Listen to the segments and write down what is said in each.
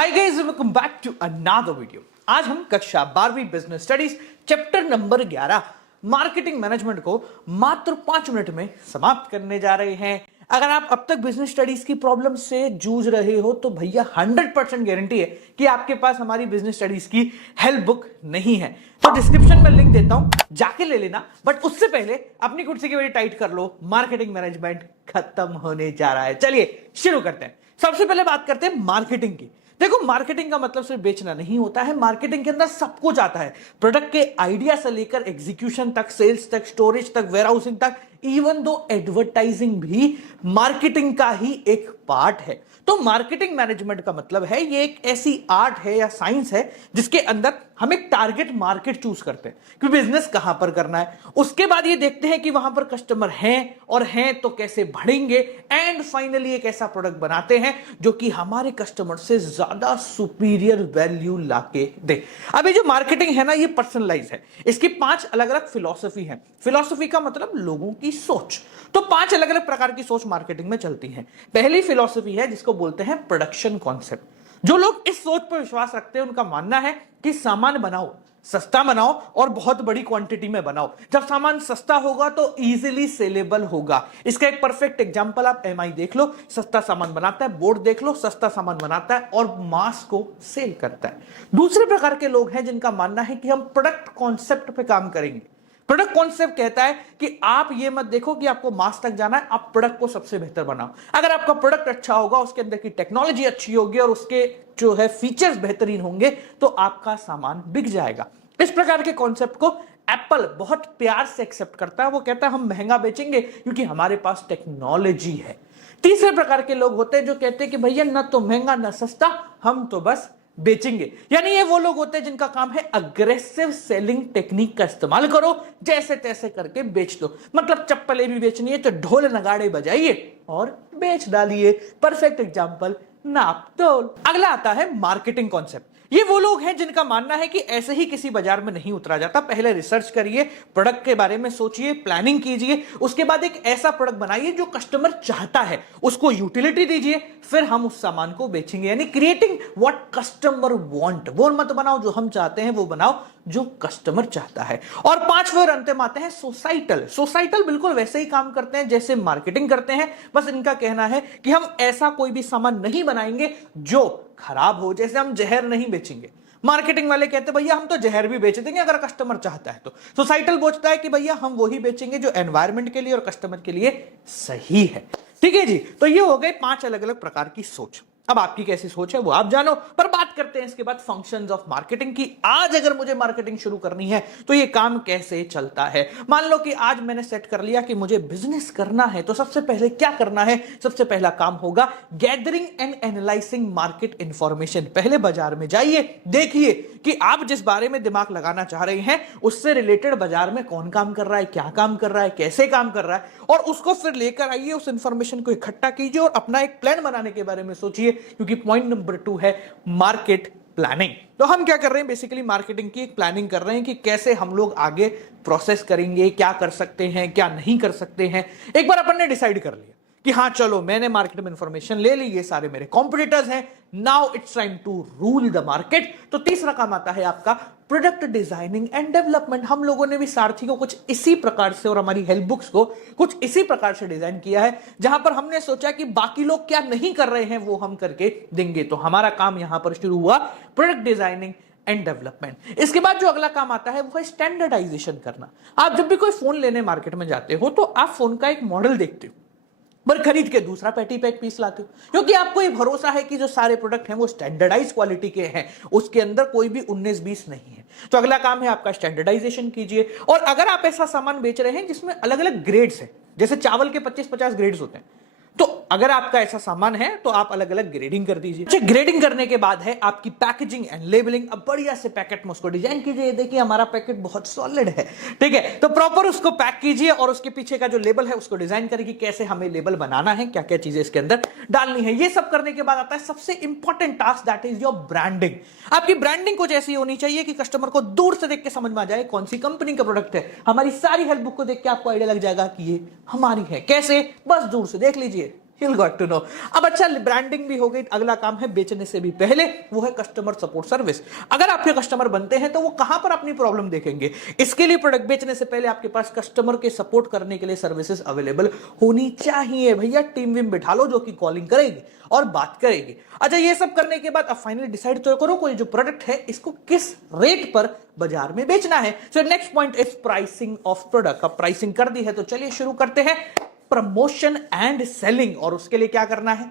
Hi guys, welcome back to another video. आज हम कक्षा 12वीं business studies chapter number 11 marketing management को मात्र 5 मिनट में समाप्त करने जा रहे हैं। अगर आप अब तक बिजनेस स्टडीज की प्रॉब्लम से जूझ रहे हो तो भैया 100% गारंटी है कि आपके पास हमारी बिजनेस स्टडीज की हेल्प बुक नहीं है। तो डिस्क्रिप्शन में लिंक देता हूं, जाके ले लेना। बट उससे पहले अपनी कुर्सी की वजह टाइट कर लो, मार्केटिंग मैनेजमेंट खत्म होने जा रहा है। चलिए शुरू करते हैं। सबसे पहले बात करते हैं मार्केटिंग की। देखो, मार्केटिंग का मतलब सिर्फ बेचना नहीं होता है। मार्केटिंग के अंदर सब कुछ आता है, प्रोडक्ट के आइडिया से लेकर एग्जीक्यूशन तक, सेल्स तक, स्टोरेज तक, वेयरहाउसिंग तक, इवन दो एडवर्टाइजिंग भी मार्केटिंग का ही एक पार्ट है। तो मार्केटिंग मैनेजमेंट का मतलब है ये एक ऐसी आर्ट है या साइंस है जिसके अंदर हम एक टारगेट मार्केट चूज करते हैं कि बिजनेस कहां पर करना है। उसके बाद ये देखते हैं कि वहां पर कस्टमर हैं और हैं तो कैसे बढ़ेंगे, एंड फाइनली एक ऐसा प्रोडक्ट बनाते हैं जो कि हमारे कस्टमर से ज्यादा सुपीरियर वैल्यू लाके दे। अभी जो मार्केटिंग है ना, ये पर्सनलाइज है। इसकी 5 अलग अलग फिलॉसफी है। फिलॉसफी का मतलब लोगों की सोच। तो 5 अलग अलग प्रकार की सोच मार्केटिंग में चलती है। पहली फिलॉसफी है जिसको बोलते हैं प्रोडक्शन कॉन्सेप्ट। जो लोग इस सोच पर विश्वास रखते हैं उनका मानना है कि सामान बनाओ, सस्ता बनाओ और बहुत बड़ी क्वांटिटी में बनाओ। जब सामान सस्ता होगा तो इजीली सेलेबल होगा। इसका एक परफेक्ट एग्जांपल आप एमआई देख लो, सस्ता सामान बनाता है। बोर्ड देख लो, सस्ता सामान बनाता है और मास को सेल करता है। दूसरे प्रकार के लोग हैं जिनका मानना है कि हम प्रोडक्ट कॉन्सेप्ट पे काम करेंगे। प्रोडक्ट कॉन्सेप्ट कहता है कि आप ये मत देखो कि आपको मास तक जाना है, आप प्रोडक्ट को सबसे बेहतर बनाओ। अगर आपका प्रोडक्ट अच्छा होगा, उसके अंदर की टेक्नोलॉजी अच्छी होगी और उसके जो है फीचर्स बेहतरीन होंगे तो आपका सामान बिक जाएगा। इस प्रकार के कॉन्सेप्ट को एप्पल बहुत प्यार से एक्सेप्ट करता है। वो कहता है हम महंगा बेचेंगे क्योंकि हमारे पास टेक्नोलॉजी है। तीसरे प्रकार के लोग होते हैं जो कहते हैं कि भैया ना तो महंगा ना सस्ता, हम तो बस बेचेंगे। यानी ये वो लोग होते हैं जिनका काम है अग्रेसिव सेलिंग टेक्निक का इस्तेमाल करो, जैसे तैसे करके बेच दो। मतलब चप्पलें भी बेचनी है तो ढोल नगाड़े बजाइए और बेच डालिए। परफेक्ट एग्जांपल नाप तोल। अगला आता है मार्केटिंग कॉन्सेप्ट। ये वो लोग हैं जिनका मानना है कि ऐसे ही किसी बाजार में नहीं उतरा जाता। पहले रिसर्च करिए, प्रोडक्ट के बारे में सोचिए, प्लानिंग कीजिए, उसके बाद एक ऐसा प्रोडक्ट बनाइए जो कस्टमर चाहता है, उसको यूटिलिटी दीजिए, फिर हम उस सामान को बेचेंगे। यानी क्रिएटिंग व्हाट कस्टमर वांट। वो मत बनाओ जो हम चाहते हैं, वो बनाओ जो कस्टमर चाहता है। और 5वें और अंतिम आते हैं सोसाइटल। सोसाइटल बिल्कुल वैसे ही काम करते हैं जैसे मार्केटिंग करते हैं, बस इनका कहना है कि हम ऐसा कोई भी सामान नहीं बनाएंगे जो खराब हो। जैसे हम जहर नहीं बेचेंगे। मार्केटिंग वाले कहते हैं भैया हम तो जहर भी बेच देंगे अगर कस्टमर चाहता है तो। सोसाइटल बोलता है कि भैया हम वही बेचेंगे जो एनवायरनमेंट के लिए और कस्टमर के लिए सही है। ठीक है जी। तो ये हो गए 5 अलग अलग प्रकार की सोच। अब आपकी कैसी सोच है वो आप जानो, पर बात करते हैं इसके बाद फंक्शंस ऑफ मार्केटिंग की। आज अगर मुझे मार्केटिंग शुरू करनी है तो ये काम कैसे चलता है। मान लो कि आज मैंने सेट कर लिया कि मुझे बिजनेस करना है, तो सबसे पहले क्या करना है? सबसे पहला काम होगा gathering and analysing market information. पहले बाजार में जाइए, देखिए कि आप जिस बारे में दिमाग लगाना चाह रहे हैं उससे रिलेटेड बाजार में कौन काम कर रहा है, क्या काम कर रहा है, कैसे काम कर रहा है, और उसको फिर लेकर आइए, उस इंफॉर्मेशन को इकट्ठा कीजिए और अपना एक प्लान बनाने के बारे में सोचिए। क्योंकि पॉइंट नंबर 2 है मार्केट प्लानिंग। तो हम क्या कर रहे हैं? बेसिकली मार्केटिंग की एक प्लानिंग कर रहे हैं कि कैसे हम लोग आगे प्रोसेस करेंगे, क्या कर सकते हैं, क्या नहीं कर सकते हैं। एक बार अपन ने डिसाइड कर लिया कि हाँ चलो मैंने मार्केट में इंफॉर्मेशन ले ली, ये सारे मेरे कॉम्पिटिटर्स हैं, now it's time to rule the market. तो तीसरा काम आता है आपका प्रोडक्ट डिजाइनिंग एंड डेवलपमेंट। हम लोगों ने भी सारथी को कुछ इसी प्रकार से और हमारी हेल्प बुक्स को कुछ इसी प्रकार से डिजाइन किया है, जहां पर हमने सोचा कि बाकी लोग क्या नहीं कर रहे हैं वो हम करके देंगे। तो हमारा काम यहां पर शुरू हुआ प्रोडक्ट डिजाइनिंग एंड डेवलपमेंट। इसके बाद जो अगला काम आता है वो है स्टैंडर्डाइजेशन करना। आप जब भी कोई फोन लेने मार्केट में जाते हो तो आप फोन का एक मॉडल देखते हो, पर खरीद के दूसरा पैटी पैक पीस लाते हो, क्योंकि आपको ये भरोसा है कि जो सारे प्रोडक्ट हैं वो स्टैंडर्डाइज क्वालिटी के हैं, उसके अंदर कोई भी 19-20 नहीं है। तो अगला काम है आपका स्टैंडर्डाइजेशन कीजिए। और अगर आप ऐसा सामान बेच रहे हैं जिसमें अलग अलग ग्रेड्स हैं, जैसे चावल के 25-50 ग्रेड्स होते हैं, तो अगर आपका ऐसा सामान है तो आप अलग अलग ग्रेडिंग कर दीजिए। अच्छा, ग्रेडिंग करने के बाद है आपकी पैकेजिंग एंड लेबलिंग। अब बढ़िया से पैकेट में उसको डिजाइन कीजिए। देखिए हमारा पैकेट बहुत सॉलिड है, ठीक है, तो प्रॉपर उसको पैक कीजिए और उसके पीछे का जो लेबल है उसको डिजाइन करिए, कैसे हमें लेबल बनाना है, क्या क्या चीजें इसके अंदर डालनी है। ये सब करने के बाद आता है सबसे important task, that is your branding. आपकी ब्रांडिंग कुछ ऐसी होनी चाहिए कि कस्टमर को दूर से देख के समझ में आ जाए कौन सी कंपनी का प्रोडक्ट है। हमारी सारी हेल्प बुक को देख के आपको आइडिया लग जाएगा कि ये हमारी है। कैसे? बस दूर से देख लीजिए, You'll got to know। अब अच्छा, ब्रांडिंग भी हो गई, अगला काम है बेचने से भी पहले, वो है कस्टमर सपोर्ट सर्विस। अगर आपके कस्टमर बनते हैं तो वो कहां पर अपनी प्रॉब्लम देखेंगे? इसके लिए प्रोडक्ट बेचने से पहले आपके पास कस्टमर के सपोर्ट करने के लिए सर्विसेज अवेलेबल होनी चाहिए। भैया टीम विम बिठा लो जो कि कॉलिंग करेगी और बात करेगी। अच्छा, ये सब करने के बाद अब फाइनली डिसाइड तो करो कोई जो प्रोडक्ट है इसको किस रेट पर बाजार में बेचना है। So next point is pricing of product. अब प्राइसिंग कर दी है तो चलिए शुरू करते हैं प्रमोशन एंड सेलिंग। और उसके लिए क्या करना है?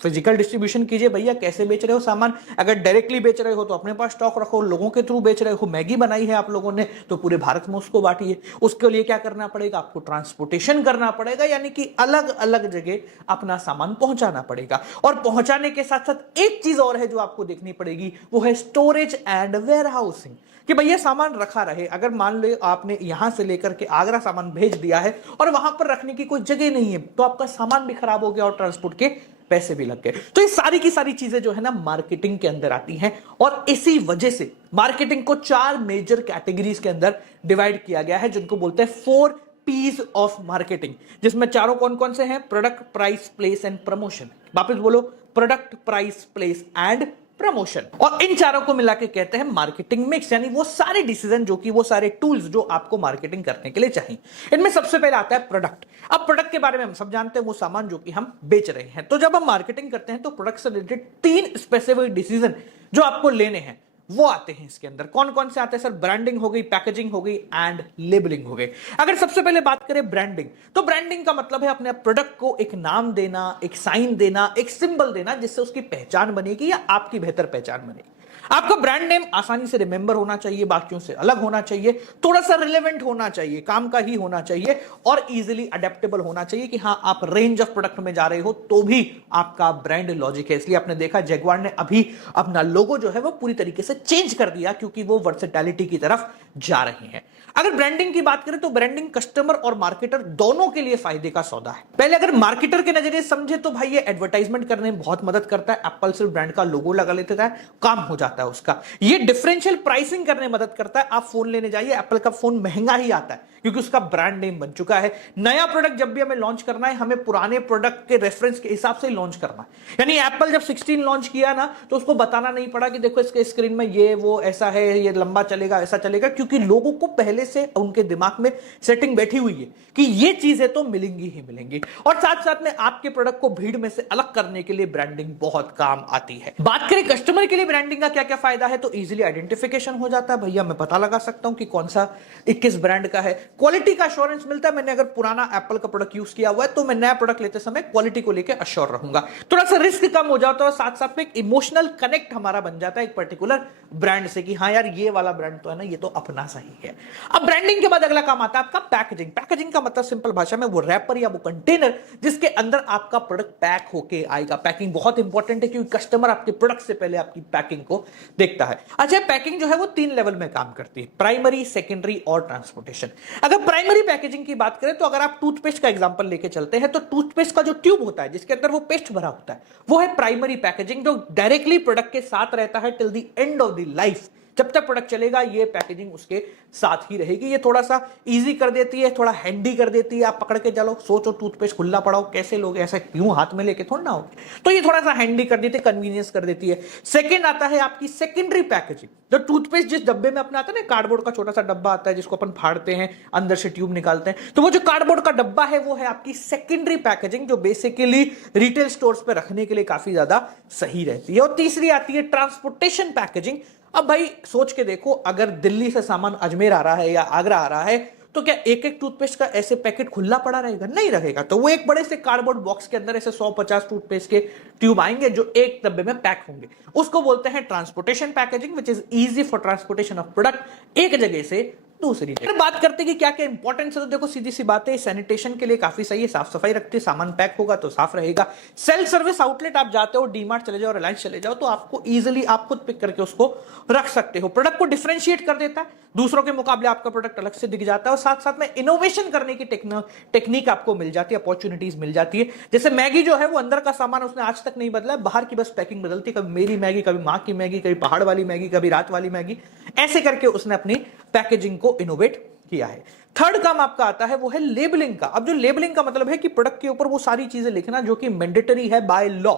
फिजिकल डिस्ट्रीब्यूशन कीजिए भैया। कैसे बेच रहे हो सामान? अगर डायरेक्टली बेच रहे हो तो अपने पास स्टॉक रखो, लोगों के थ्रू बेच रहे हो, मैगी बनाई है आप लोगों ने तो पूरे भारत में उसको बांटिए। उसके लिए क्या करना पड़ेगा? आपको ट्रांसपोर्टेशन करना पड़ेगा, यानी कि अलग अलग जगह अपना सामान पहुंचाना पड़ेगा। और पहुंचाने के साथ साथ एक चीज और है जो आपको देखनी पड़ेगी, वो है स्टोरेज एंड वेयर हाउसिंग, कि भैया सामान रखा रहे। अगर मान लो आपने यहां से लेकर के आगरा सामान भेज दिया है और वहां पर रखने की कोई जगह नहीं है तो आपका सामान भी खराब हो गया और ट्रांसपोर्ट के पैसे भी लग गए। तो ये सारी की सारी चीजें जो है ना मार्केटिंग के अंदर आती हैं। और इसी वजह से मार्केटिंग को 4 मेजर कैटेगरीज के अंदर डिवाइड किया गया है, जिनको बोलते हैं 4 पीस ऑफ मार्केटिंग, जिसमें चारों कौन कौन से हैं? Product, price, place and promotion. वापस बोलो, product, price, place and promotion. और इन चारों को मिला के कहते हैं मार्केटिंग मिक्स, यानी वो सारे डिसीजन जो कि वो सारे टूल्स जो आपको मार्केटिंग करने के लिए चाहिए। इनमें सबसे पहले आता है प्रोडक्ट। अब प्रोडक्ट के बारे में हम सब जानते हैं, वो सामान जो कि हम बेच रहे हैं। तो जब हम मार्केटिंग करते हैं तो प्रोडक्ट से रिलेटेड 3 स्पेसिफिक डिसीजन जो आपको लेने हैं वो आते हैं इसके अंदर। कौन कौन से आते हैं सर? ब्रांडिंग हो गई, पैकेजिंग हो गई एंड लेबलिंग हो गई। अगर सबसे पहले बात करें ब्रांडिंग, तो ब्रांडिंग का मतलब है अपने प्रोडक्ट को एक नाम देना, एक साइन देना, एक सिंबल देना, जिससे उसकी पहचान बनेगी या आपकी बेहतर पहचान बनेगी। आपका ब्रांड नेम आसानी से रिमेंबर होना चाहिए, बाकियों से अलग होना चाहिए, थोड़ा सा रिलेवेंट होना चाहिए, काम का ही होना चाहिए और इजीली अडेप्टेबल होना चाहिए कि हां आप रेंज ऑफ प्रोडक्ट में जा रहे हो तो भी आपका ब्रांड लॉजिक है। इसलिए आपने देखा जैगुआर ने अभी अपना लोगो जो है वो पूरी तरीके से चेंज कर दिया, क्योंकि वो वर्सेटैलिटी की तरफ जा रहे हैं। अगर ब्रांडिंग की बात करें तो ब्रांडिंग कस्टमर और मार्केटर दोनों के लिए फायदे का सौदा है। पहले अगर मार्केटर के नजरिए समझे तो भाई ये एडवर्टाइजमेंट करने में बहुत मदद करता है। एप्पल सिर्फ ब्रांड का लोगो लगा लेता है, काम हो जाता है उसका। ये डिफरेंशियल प्राइसिंग करने में मदद करता है। आप फोन लेने जाइए, एप्पल का फोन महंगा ही आता है क्योंकि उसका ब्रांड नेम बन चुका है। नया प्रोडक्ट जब भी हमें लॉन्च करना है, हमें पुराने प्रोडक्ट के रेफरेंस के हिसाब से लॉन्च करना है। यानी एप्पल जब 16 लॉन्च किया ना तो उसको बताना नहीं पड़ा कि देखो इसके स्क्रीन में ये वो ऐसा है, ये लंबा चलेगा, ऐसा चलेगा, क्योंकि लोगों को पहले से उनके दिमाग में सेटिंग बैठी हुई है कि ये चीजें तो मिलेंगी ही मिलेंगी। और साथ साथ में आपके प्रोडक्ट को भीड़ में से अलग करने के लिए ब्रांडिंग बहुत काम आती है। बात करें कस्टमर के लिए ब्रांडिंग का क्या क्या फायदा है, तो इजीली आइडेंटिफिकेशन हो जाता है। भैया मैं पता लगा सकता हूं कि कौन सा किस ब्रांड का है। क्वालिटी का अश्योरेंस मिलता है। मैंने अगर पुराना एप्पल का प्रोडक्ट यूज किया हुआ है तो मैं नया प्रोडक्ट लेते समय क्वालिटी को लेकर अश्योर रहूंगा। थोड़ा सा रिस्क कम हो जाता है और साथ साथ में एक इमोशनल कनेक्ट हमारा बन जाता है एक पर्टिकुलर ब्रांड से कि हाँ यार ये वाला ब्रांड तो है ना, ये तो अपना सही है। अब ब्रांडिंग के बाद अगला काम आता है आपका पैकेजिंग। पैकेजिंग का मतलब सिंपल भाषा में वो रैपर या वो कंटेनर जिसके अंदर आपका प्रोडक्ट पैक होके आएगा। पैकिंग बहुत इंपॉर्टेंट है क्योंकि कस्टमर आपके प्रोडक्ट से पहले आपकी पैकिंग को देखता है। अच्छा, पैकिंग जो है वो 3 लेवल में काम करती है, प्राइमरी, सेकेंडरी और ट्रांसपोर्टेशन। अगर प्राइमरी पैकेजिंग की बात करें तो अगर आप टूथपेस्ट का एग्जांपल लेके चलते हैं तो टूथपेस्ट का जो ट्यूब होता है जिसके अंदर वो पेस्ट भरा होता है वो है प्राइमरी पैकेजिंग, जो डायरेक्टली प्रोडक्ट के साथ रहता है till the end of the life. जब तक प्रोडक्ट चलेगा ये पैकेजिंग उसके साथ ही रहेगी। ये थोड़ा सा इजी कर देती है, थोड़ा हैंडी कर देती है। आप पकड़ के चलो, सोचो टूथपेस्ट खुला पड़ा हो कैसे लोगे, ऐसा यूं हाथ में लेके थोड़ा ना हो, तो ये थोड़ा सा हैंडी कर देती है, कन्वीनियंस कर देती है। सेकंड आता है आपकी सेकेंडरी पैकेजिंग। जो टूथपेस्ट जिस डब्बे में अपना आता है ना, कार्डबोर्ड का छोटा सा डब्बा आता है जिसको अपन फाड़ते हैं, अंदर से ट्यूब निकालते हैं, तो वो जो कार्डबोर्ड का डब्बा है वो है आपकी सेकेंडरी पैकेजिंग, जो बेसिकली रिटेल स्टोर्स पे रखने के लिए काफी ज्यादा सही रहती है। और तीसरी आती है ट्रांसपोर्टेशन पैकेजिंग। अब भाई सोच के देखो, अगर दिल्ली से सामान अजमेर आ रहा है या आगरा आ रहा है तो क्या एक एक टूथपेस्ट का ऐसे पैकेट खुला पड़ा रहेगा? नहीं रहेगा। तो वो एक बड़े से कार्डबोर्ड बॉक्स के अंदर ऐसे 150 टूथपेस्ट के ट्यूब आएंगे जो एक डब्बे में पैक होंगे। उसको बोलते हैं transportation packaging, which is easy for transportation of product एक जगह से दूसरी जगह। बात करते हैं कि क्या क्या इंपॉर्टेंस है, तो देखो सीधी सी बात है, सैनिटेशन के लिए काफी सही है, साफ सफाई रखते हैं, सामान पैक होगा तो साफ रहेगा। सेल्फ सर्विस आउटलेट आप जाते हो, डीमार्ट चले जाओ, रिलायंस चले जाओ, तो आपको इजीली आप खुद पिक करके उसको रख सकते हो। प्रोडक्ट को डिफरेंशिएट कर देता है, दूसरों के मुकाबले आपका प्रोडक्ट अलग से दिख जाता है। और साथ साथ में इनोवेशन करने की टेक्निक आपको मिल जाती है, अपॉर्चुनिटीज मिल जाती है। जैसे मैगी जो है वो अंदर का सामान उसने आज तक नहीं बदला, बाहर की बस पैकिंग बदलती है, कभी मेरी मैगी, कभी माँ की मैगी, कभी पहाड़ वाली मैगी, कभी रात वाली मैगी, ऐसे करके उसने अपनी पैकेजिंग को इनोवेट किया है। थर्ड काम आपका आता है वो है लेबलिंग का। अब जो लेबलिंग का मतलब है कि प्रोडक्ट के ऊपर वो सारी चीजें लिखना जो कि मैंडेटरी है बाय लॉ,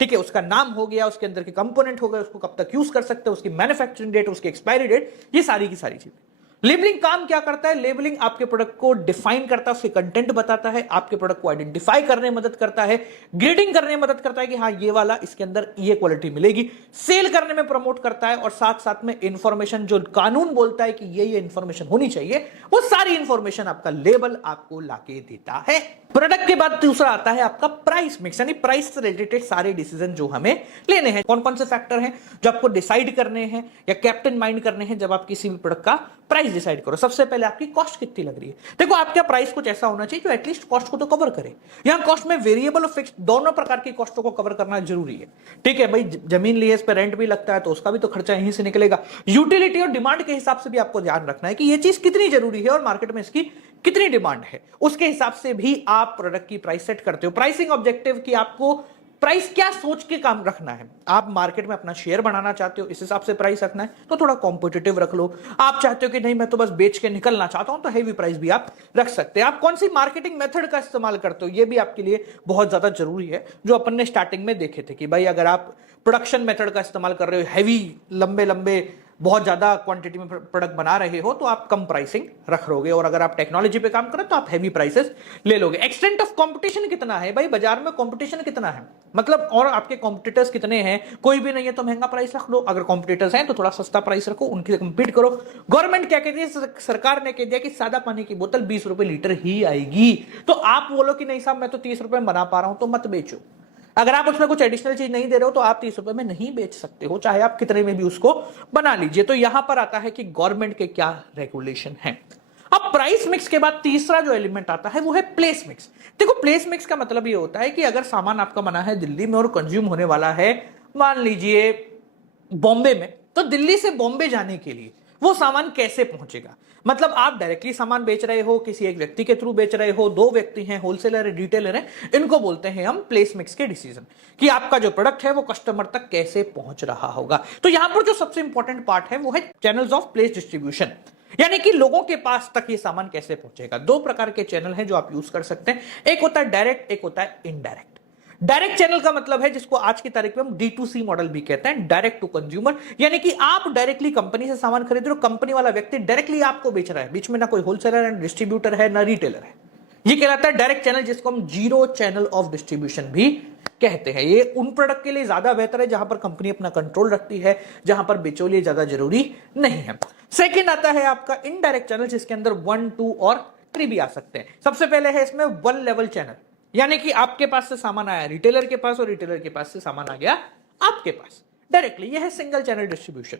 ठीक है। उसका नाम हो गया, उसके अंदर के कंपोनेंट हो गए, उसको कब तक यूज कर सकते हैं, उसकी मैन्युफैक्चरिंग डेट, उसकी एक्सपायरी डेट, ये सारी की सारी चीजें। लेबलिंग काम क्या करता है? लेबलिंग आपके प्रोडक्ट को डिफाइन करता है, उसके कंटेंट बताता है, आपके प्रोडक्ट को आइडेंटिफाई करने में मदद करता है, ग्रेडिंग करने में मदद करता है कि हाँ ये वाला इसके अंदर ये क्वालिटी मिलेगी, सेल करने में प्रमोट करता है, और साथ साथ में इंफॉर्मेशन जो कानून बोलता है कि ये इंफॉर्मेशन होनी चाहिए, वो सारी इंफॉर्मेशन आपका लेबल आपको लाके देता है। प्रोडक्ट के बाद दूसरा आता है आपका प्राइस मिक्स, यानी प्राइस से रिलेटेड सारे डिसीजन जो हमें लेने हैं। कौन कौन से फैक्टर हैं जो आपको डिसाइड करने हैं या कैप्टन माइंड करने हैं जब आप किसी भी प्रोडक्ट का प्राइस डिसाइड करो? सबसे पहले आपकी कॉस्ट कितनी लग रही है। देखो, आपका प्राइस कुछ ऐसा होना चाहिए जो एटलीस्ट कॉस्ट को तो कवर करे। यहां कॉस्ट में वेरिएबल और फिक्स दोनों प्रकार की कॉस्टों को कवर करना जरूरी है, ठीक है भाई। जमीन लिए, इस पर रेंट भी लगता है तो उसका भी तो खर्चा यहीं से निकलेगा। यूटिलिटी और डिमांड के हिसाब से भी आपको ध्यान रखना है कि ये चीज कितनी जरूरी है और मार्केट में इसकी कितनी डिमांड है, उसके हिसाब से भी आप प्रोडक्ट की प्राइस सेट करते हो। प्राइसिंग ऑब्जेक्टिव की आपको प्राइस क्या सोच के काम रखना है। आप मार्केट में अपना शेयर बढ़ाना चाहते हो, इस हिसाब से प्राइस रखना है तो थोड़ा कॉम्पिटिटिव रख लो। आप चाहते हो कि नहीं मैं तो बस बेच के निकलना चाहता हूं, तो हैवी प्राइस भी आप रख सकते हैं। आप कौन सी मार्केटिंग मेथड का इस्तेमाल करते हो, ये भी आपके लिए बहुत ज्यादा जरूरी है, जो अपन ने स्टार्टिंग में देखे थे कि भाई अगर आप प्रोडक्शन मेथड का इस्तेमाल कर रहे हो, हैवी लंबे लंबे बहुत ज्यादा क्वांटिटी में प्रोडक्ट बना रहे हो, तो आप कम प्राइसिंग रख लोगे, और अगर आप टेक्नोलॉजी पे काम करें तो आप हैवी प्राइसेस ले लोगे। एक्सटेंट ऑफ कंपटीशन कितना है भाई, बाजार में कंपटीशन कितना है, मतलब और आपके कॉम्पिटिटर्स कितने हैं। कोई भी नहीं है तो महंगा प्राइस रख लो, अगर कॉम्पिटिटर्स हैं तो थोड़ा सस्ता प्राइस रखो, उनके कंपीट करो। गवर्नमेंट क्या कहती है, सरकार ने कह दिया कि सादा पानी की बोतल 20 रुपए लीटर ही आएगी, तो आप बोलो कि नहीं साहब मैं तो 30 रुपए में बना पा रहा हूं, तो मत बेचो। अगर आप उसमें कुछ एडिशनल चीज नहीं दे रहे हो तो आप 30 रुपए में नहीं बेच सकते हो, चाहे आप कितने में भी उसको बना लीजिए। तो यहां पर आता है कि गवर्नमेंट के क्या रेगुलेशन है। अब प्राइस मिक्स के बाद तीसरा जो एलिमेंट आता है वो है प्लेस मिक्स। देखो, प्लेस मिक्स का मतलब ये होता है कि अगर सामान आपका बना है दिल्ली में और कंज्यूम होने वाला है मान लीजिए बॉम्बे में, तो दिल्ली से बॉम्बे जाने के लिए वो सामान कैसे पहुंचेगा। मतलब आप डायरेक्टली सामान बेच रहे हो, किसी एक व्यक्ति के थ्रू बेच रहे हो, दो व्यक्ति हैं, होलसेलर है, रिटेलर है, इनको बोलते हैं हम प्लेस मिक्स के डिसीजन, कि आपका जो प्रोडक्ट है वो कस्टमर तक कैसे पहुंच रहा होगा। तो यहां पर जो सबसे इंपॉर्टेंट पार्ट है वो है चैनल्स ऑफ प्लेस डिस्ट्रीब्यूशन, यानी कि लोगों के पास तक ये सामान कैसे पहुंचेगा। दो प्रकार के चैनल हैं जो आप यूज कर सकते हैं, एक होता है डायरेक्ट, एक होता है इनडायरेक्ट। डायरेक्ट चैनल का मतलब है जिसको आज की तारीख में हम D2C मॉडल भी कहते हैं, डायरेक्ट टू कंज्यूमर, यानी कि आप डायरेक्टली कंपनी से सामान खरीद रहे हो, कंपनी वाला व्यक्ति डायरेक्टली आपको बेच रहा है, बीच में ना कोई होलसेलर है, ना डिस्ट्रीब्यूटर है, ना रिटेलर है। ये कहलाता है डायरेक्ट चैनल, जिसको हम जीरो चैनल ऑफ डिस्ट्रीब्यूशन भी कहते हैं। ये उन प्रोडक्ट के लिए ज्यादा बेहतर है जहां पर कंपनी अपना कंट्रोल रखती है, जहां पर बिचौलिए ज्यादा जरूरी नहीं है। सेकेंड आता है आपका इनडायरेक्ट चैनल, जिसके अंदर 1, 2 और 3 भी आ सकते हैं। सबसे पहले है इसमें 1 लेवल चैनल, यानी कि आपके पास से सामान आया रिटेलर के पास और रिटेलर के पास से सामान आ गया आपके पास डायरेक्टली। यह है सिंगल चैनल डिस्ट्रीब्यूशन।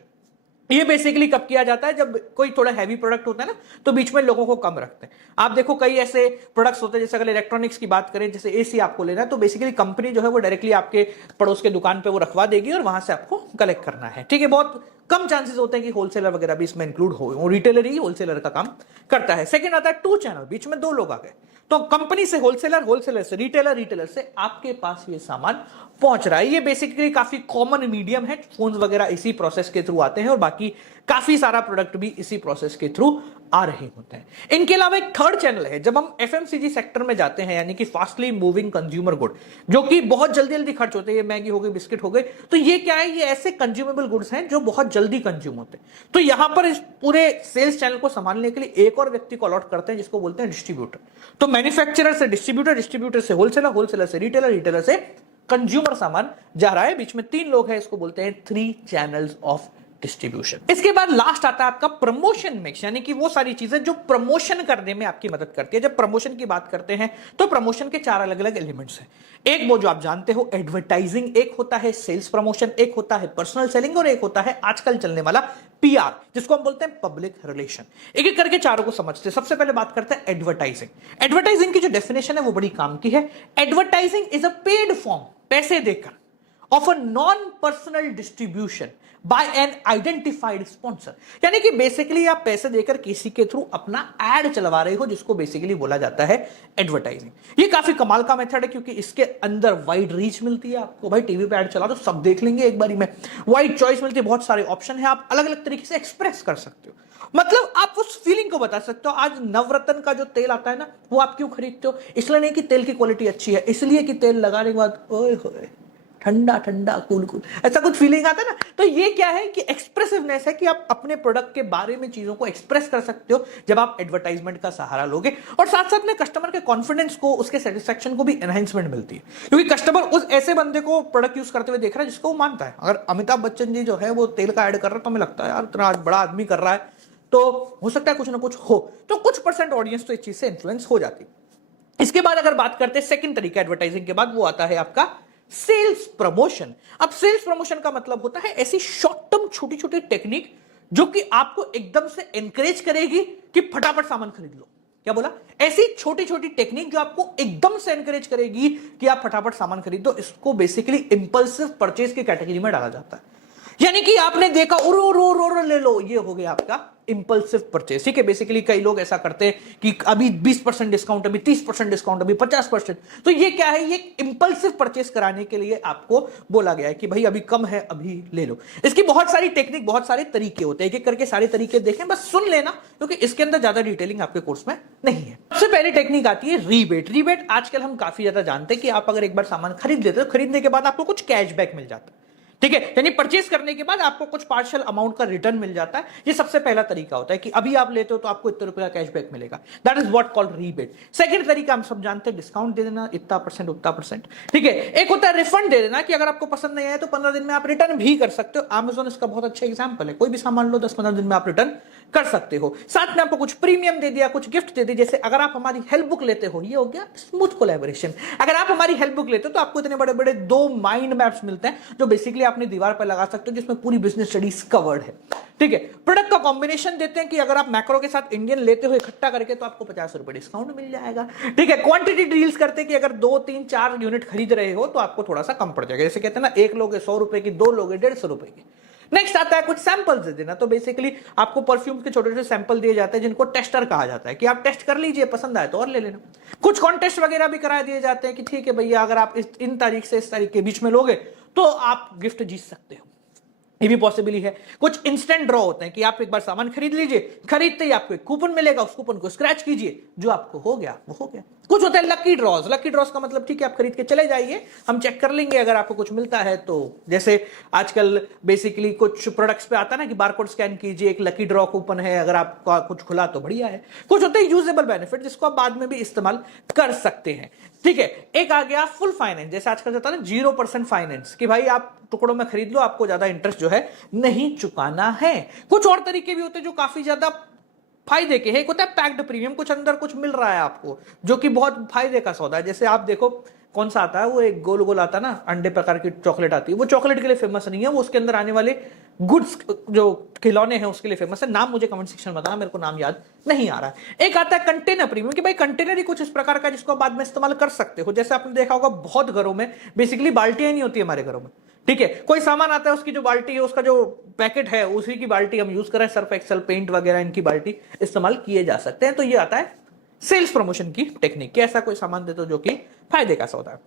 ये बेसिकली कब किया जाता है, जब कोई थोड़ा हैवी प्रोडक्ट होता है ना, तो बीच में लोगों को कम रखते हैं। आप देखो कई ऐसे प्रोडक्ट्स होते हैं, जैसे अगर इलेक्ट्रॉनिक्स की बात करें, जैसे एसी आपको लेना है, तो बेसिकली कंपनी जो है वो डायरेक्टली आपके पड़ोस के दुकान पे वो रखवा देगी और वहां से आपको कलेक्ट करना है, ठीक है। बहुत कम चांसेस होते हैं कि होलसेलर वगैरह भी इसमें इंक्लूड हो, रिटेलर ही होलसेलर का काम करता है। सेकंड आता है 2 चैनल, बीच में 2 लोग आ गए, तो कंपनी से होलसेलर, होलसेलर से रिटेलर, रिटेलर से आपके पास ये सामान पहुंच रहा है। ये बेसिकली काफी कॉमन मीडियम है, फोन्स वगैरह इसी प्रोसेस के थ्रू आते हैं और बाकी काफी सारा प्रोडक्ट भी इसी प्रोसेस के थ्रू आ रहे होते हैं। इनके अलावा एक थर्ड चैनल है, जब हम FMCG सेक्टर में जाते हैं, यानी कि फास्टली मूविंग कंज्यूमर गुड, जो कि बहुत जल्दी जल्दी खर्च होते हैं, ये मैगी हो गई, बिस्किट हो गए, तो ये क्या है, ये ऐसे कंज्यूमेबल गुड्स हैं जो बहुत जल्दी कंज्यूम होते हैं। तो यहां पर इस पूरे सेल्स चैनल को संभालने के लिए एक और व्यक्ति को अलॉट करते हैं, जिसको बोलते हैं डिस्ट्रीब्यूटर। तो मैन्युफैक्चरर से डिस्ट्रीब्यूटर, डिस्ट्रीब्यूटर से होलसेलर, होलसेलर से रिटेलर, रिटेलर से कंज्यूमर सामान जा रहा है, बीच में 3 लोग हैं, इसको बोलते हैं 3 चैनल्स ऑफ डिस्ट्रीब्यूशन। इसके बाद लास्ट आता है आपका प्रमोशन मिक्स, यानी कि वो सारी चीजें जो प्रमोशन करने में आपकी मदद करती है। जब प्रमोशन की बात करते हैं तो प्रमोशन के 4 अलग अलग एलिमेंट्स हैं। एक वो जो आप जानते हो एडवर्टाइजिंग, एक होता है सेल्स प्रमोशन, एक होता है पर्सनल सेलिंग और एक होता है आजकल चलने वाला PR, जिसको हम बोलते हैं पब्लिक रिलेशन। एक एक करके चारों को समझते हैं। सबसे पहले बात करते हैं एडवर्टाइजिंग। एडवर्टाइजिंग की जो डेफिनेशन है वो बड़ी काम की है। Advertising is a paid form, पैसे देकर, of a non personal distribution by an identified sponsor, यानी कि बेसिकली आप पैसे देकर किसी के थ्रू अपना एड चलवा रहे हो, जिसको बेसिकली बोला जाता है एडवर्टाइजिंग। ये काफी कमाल का मेथड है, क्योंकि इसके अंदर वाइड रीच मिलती है आपको। भाई टीवी पे एड चला तो सब देख लेंगे एक बारी में, वाइड चॉइस मिलती है, बहुत सारे ऑप्शन है, आप अलग अलग तरीके से एक्सप्रेस कर सकते हो। मतलब आप उस फीलिंग को बता सकते हो। आज नवरत्न का जो तेल आता है ना, वो आप क्यों खरीदते हो? इसलिए नहीं कि तेल की क्वालिटी अच्छी है, इसलिए कि तेल लगाने के बाद ओए होए ठंडा ठंडा कूल कूल, ऐसा कुछ फीलिंग आता है ना। तो ये क्या है कि एक्सप्रेसिवनेस है कि आप अपने प्रोडक्ट के बारे में चीजों को एक्सप्रेस कर सकते हो जब आप एडवर्टाइजमेंट का सहारा लोगे, और साथ साथ में कस्टमर के कॉन्फिडेंस को, उसके सेटिस्फेक्शन को भी एनहांसमेंट मिलती है, क्योंकि कस्टमर उस ऐसे बंदे को प्रोडक्ट यूज करते हुए देख रहा है जिसको वो मानता है। अगर अमिताभ बच्चन जी जो है वो तेल का ऐड कर रहे हैं तो हमें लगता है यार इतना बड़ा आदमी कर रहा है, तो हो सकता है कुछ ना कुछ हो, तो कुछ परसेंट ऑडियंस तो इस चीज से इन्फ्लुएंस हो जाती है। इसके बाद अगर बात करते हैं सेकंड तरीका एडवर्टाइजिंग के बाद, वो आता है आपका सेल्स प्रमोशन। अब सेल्स प्रमोशन का मतलब होता है ऐसी शॉर्ट टर्म छोटी छोटी टेक्निक जो कि आपको एकदम से एनकरेज करेगी कि फटाफट सामान खरीद लो। क्या बोला? ऐसी छोटी छोटी टेक्निक जो आपको एकदम से एनकरेज करेगी कि आप फटाफट सामान खरीद दो, इसको बेसिकली इंपल्सिव परचेज की कैटेगरी में डाला जाता है। यानी कि आपने देखा उरो ले लो, ये हो गया आपका इंपल्सिव परचेज। ठीक है, बेसिकली कई लोग ऐसा करते हैं कि अभी 20% डिस्काउंट, अभी 30% डिस्काउंट, अभी 50%। तो ये क्या है? ये इंपल्सिव परचेज कराने के लिए आपको बोला गया है कि भाई अभी कम है, अभी ले लो। इसकी बहुत सारी टेक्निक, बहुत सारे तरीके होते हैं, एक एक करके सारे तरीके देखें, बस सुन लेना, क्योंकि इसके अंदर ज्यादा डिटेलिंग आपके कोर्स में नहीं है। सबसे पहली टेक्निक आती है रीबेट। रीबेट आजकल हम काफी ज्यादा जानते हैं कि आप अगर एक बार सामान खरीद लेते हो, खरीदने के बाद आपको कुछ कैशबैक मिल जाता है। ठीक है, यानी परचेस करने के बाद आपको कुछ पार्शियल अमाउंट का रिटर्न मिल जाता है। ये सबसे पहला तरीका होता है कि अभी आप लेते हो तो आपको इतने रुपए का कैशबैक मिलेगा। That is what called rebate. Second तरीका हम सब जानते हैं, डिस्काउंट दे देना, इतना परसेंट उतना परसेंट। ठीक है, एक होता है रिफंड दे देना कि अगर आपको पसंद नहीं आया तो 15 दिन में आप रिटर्न भी कर सकते हो। Amazon इसका बहुत अच्छा एग्जाम्पल है, कोई भी सामान लो 10-15 दिन में आप रिटर्न कर सकते हो। साथ में आपको कुछ प्रीमियम दे दिया, कुछ गिफ्ट दे दी, जैसे अगर आप हमारी हेल्प बुक लेते हो, ये हो गया स्मूथ कोलैबोरेशन। अगर आप हमारी हेल्प बुक लेते हो तो आपको इतने बड़े बड़े 2 माइंड मैप्स मिलते हैं जो बेसिकली अपनी दीवार पर लगा सकते हो, जिसमें पूरी बिजनेस स्टडीज कवर्ड है। ठीक है, प्रोडक्ट का कॉम्बिनेशन देते हैं कि अगर आप मैक्रो के साथ इंडियन लेते हो इकट्ठा करके तो आपको 50 रुपए डिस्काउंट मिल जाएगा। ठीक है, क्वांटिटी डील्स करते हैं कि अगर 2, 3, 4 यूनिट खरीद रहे हो तो आपको थोड़ा सा कम पड़ जाएगा। जैसे कहते हैं ना, एक लोगे 100 रुपए की, 2 लोगे 150 रुपए की। नेक्स्ट आता है कुछ सैंपल्स दे देना। तो बेसिकली आपको परफ्यूम के छोटे छोटे सैंपल दिए जाते हैं जिनको टेस्टर कहा जाता है, कि आप टेस्ट कर लीजिए, पसंद आए तो और ले लेना। कुछ कॉन्टेस्ट वगैरह भी करा दिए जाते हैं कि ठीक है भैया, अगर आप इन तारीख से इस तारीख के बीच में लोगे तो आप गिफ्ट जीत सकते हो, ये भी पॉसिबल है। कुछ इंस्टेंट ड्रॉ होते हैं कि आप एक बार सामान खरीद लीजिए, खरीदते ही आपको एक कूपन मिलेगा, उस कूपन को स्क्रैच कीजिए, जो आपको हो गया वो हो गया। कुछ होता है लकी ड्रॉज। लकी ड्रॉज का मतलब ठीक है, आप खरीद के चले जाइए, हम चेक कर लेंगे, अगर आपको कुछ मिलता है तो। जैसे आजकल बेसिकली कुछ प्रोडक्ट्स पे आता है ना कि बारकोड स्कैन कीजिए, एक लकी ड्रॉ कूपन है, अगर आपका कुछ खुला तो बढ़िया है। कुछ होते हैं यूजेबल बेनिफिट जिसको आप बाद में भी इस्तेमाल कर सकते हैं। ठीक है, एक आ गया फुल फाइनेंस। जैसे आजकल जाता है ना 0% फाइनेंस, कि भाई आप टुकड़ों में खरीद लो, आपको ज्यादा इंटरेस्ट जो है नहीं चुकाना है। कुछ और तरीके भी होते हैं जो काफी ज्यादा फायदे के हैं। एक होता है पैक्ड प्रीमियम, कुछ अंदर कुछ मिल रहा है आपको जो कि बहुत फायदे का सौदा है। जैसे आप देखो कौन सा आता है, वो एक गोल गोल आता है ना, अंडे प्रकार की चॉकलेट आती है, वो चॉकलेट के लिए फेमस नहीं है, वो उसके अंदर आने वाले गुड्स जो खिलौने हैं उसके लिए फेमस है। नाम मुझे कमेंट सेक्शन में बताना, मेरे को नाम याद नहीं आ रहा है। एक आता है कंटेनर प्रीमियम, कि भाई कंटेनर ही कुछ इस प्रकार का जिसको बाद में इस्तेमाल कर सकते हो। जैसे आपने देखा होगा बहुत घरों में बेसिकली बाल्टियां नहीं होती हमारे घरों में। ठीक है, कोई सामान आता है, उसकी जो बाल्टी है, उसका जो पैकेट है, उसी की बाल्टी हम यूज करें, सर्फ एक्सेल, पेंट वगैरह इनकी बाल्टी इस्तेमाल किए जा सकते हैं। तो ये आता है सेल्स प्रमोशन की टेक्निक, कि ऐसा कोई सामान दे दो जो कि फायदे का सौदा है।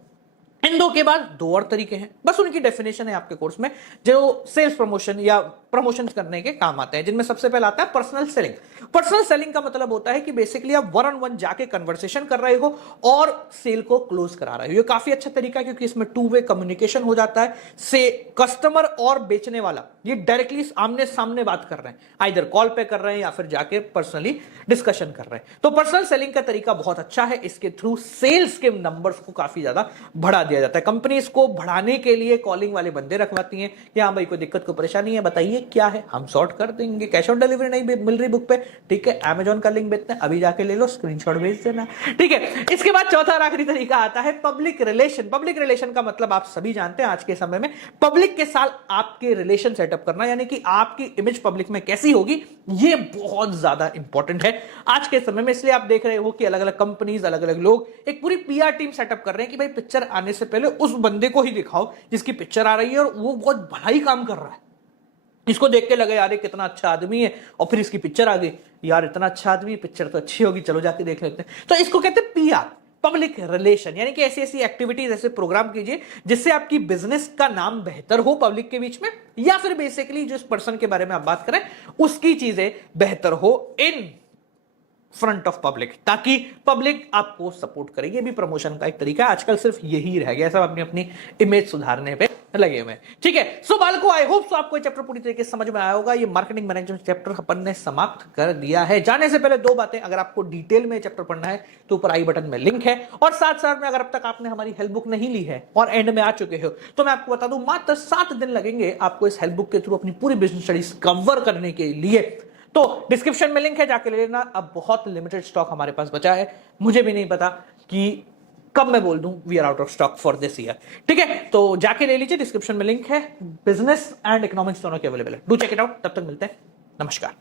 इन दो के बाद 2 और तरीके हैं, बस उनकी डेफिनेशन है आपके कोर्स में, जो सेल्स प्रमोशन या प्रमोशन करने के काम आते हैं, जिनमें सबसे पहला आता है पर्सनल सेलिंग। पर्सनल सेलिंग का मतलब होता है कि बेसिकली आप 1-on-1 जाके कन्वर्सेशन कर रहे हो और सेल को क्लोज करा रहे हो। ये काफी अच्छा तरीका है क्योंकि इसमें 2 वे कम्युनिकेशन हो जाता है, से कस्टमर और बेचने वाला ये डायरेक्टली आमने सामने बात कर रहे हैं, आइदर कॉल पे कर रहे हैं या फिर जाके पर्सनली डिस्कशन कर रहे हैं। तो पर्सनल सेलिंग का तरीका बहुत अच्छा है, इसके थ्रू सेल्स के नंबर्स को काफी ज्यादा बढ़ा दिया जाता है। कंपनीज को बढ़ाने के लिए कॉलिंग वाले बंदे रखवाती हैं कि हाँ भाई कोई दिक्कत, कोई परेशानी है, बताइए क्या है, हम सॉर्ट कर देंगे। कैश ऑन डिलीवरी नहीं मिल रही बुक पे, ठीक है, अमेजॉन का लिंक भेजते हैं, अभी जाके ले लो, स्क्रीनशॉट भेज देना। ठीक है, इसके बाद चौथा और आखिरी तरीका आता है पब्लिक रिलेशन। पब्लिक रिलेशन का मतलब आप सभी जानते हैं, आज के समय में पब्लिक के साथ आपके रिलेशन सेटअप करना, यानी कि आपकी इमेज पब्लिक में कैसी होगी, ये बहुत ज्यादा इंपॉर्टेंट है आज के समय में। इसलिए आप देख रहे हो कि अलग अलग कंपनीज, अलग अलग लोग एक पूरी पीआर टीम सेटअप कर रहे हैं कि भाई पिक्चर आने से पहले उस बंदे को ही दिखाओ जिसकी पिक्चर आ रही है और वो बहुत भला ही काम कर रहा है, इसको देख के लगे यार ये कितना अच्छा आदमी है, और फिर इसकी पिक्चर आ गई, यार इतना अच्छा आदमी, पिक्चर तो अच्छी होगी, चलो जाके देख लेते हैं। तो इसको कहते हैं पीआर, पब्लिक रिलेशन, यानी कि ऐसी ऐसी एक्टिविटीज, ऐसे प्रोग्राम कीजिए जिससे आपकी बिजनेस का नाम बेहतर हो पब्लिक के बीच में, या फिर बेसिकली जिस पर्सन के बारे में आप बात करें उसकी चीजें बेहतर हो इन फ्रंट ऑफ पब्लिक, ताकि पब्लिक आपको सपोर्ट करे। ये भी प्रमोशन का एक तरीका है। आजकल सिर्फ यही रह गया, सब अपनी अपनी इमेज सुधारने पे लगे हुए हैं। ठीक है, सो बालको आई होप सो आपको चैप्टर पूरी तरीके से समझ में आया होगा। ये मार्केटिंग मैनेजमेंट चैप्टर अपन ने समाप्त कर दिया है। जाने से पहले दो बातें, अगर आपको डिटेल में चैप्टर पढ़ना है तो ऊपर आई बटन में लिंक है, और साथ साथ में अगर अब तक आपने हमारी हेल्प बुक नहीं ली है और एंड में आ चुके हो तो मैं आपको बता दूं मात्र 7 दिन लगेंगे आपको इस हेल्प बुक के थ्रू अपनी पूरी बिजनेस स्टडीज कवर करने के लिए। तो डिस्क्रिप्शन में लिंक है, जाके ले लेना। अब बहुत लिमिटेड स्टॉक हमारे पास बचा है, मुझे भी नहीं पता कि कब मैं बोल दूं we are out of stock for this year. ठीक है, तो जाके ले लीजिए, डिस्क्रिप्शन में लिंक है। बिजनेस एंड इकोनॉमिक्स दोनों के अवेलेबल है, डू चेक इट आउट। तब तक मिलते हैं, नमस्कार।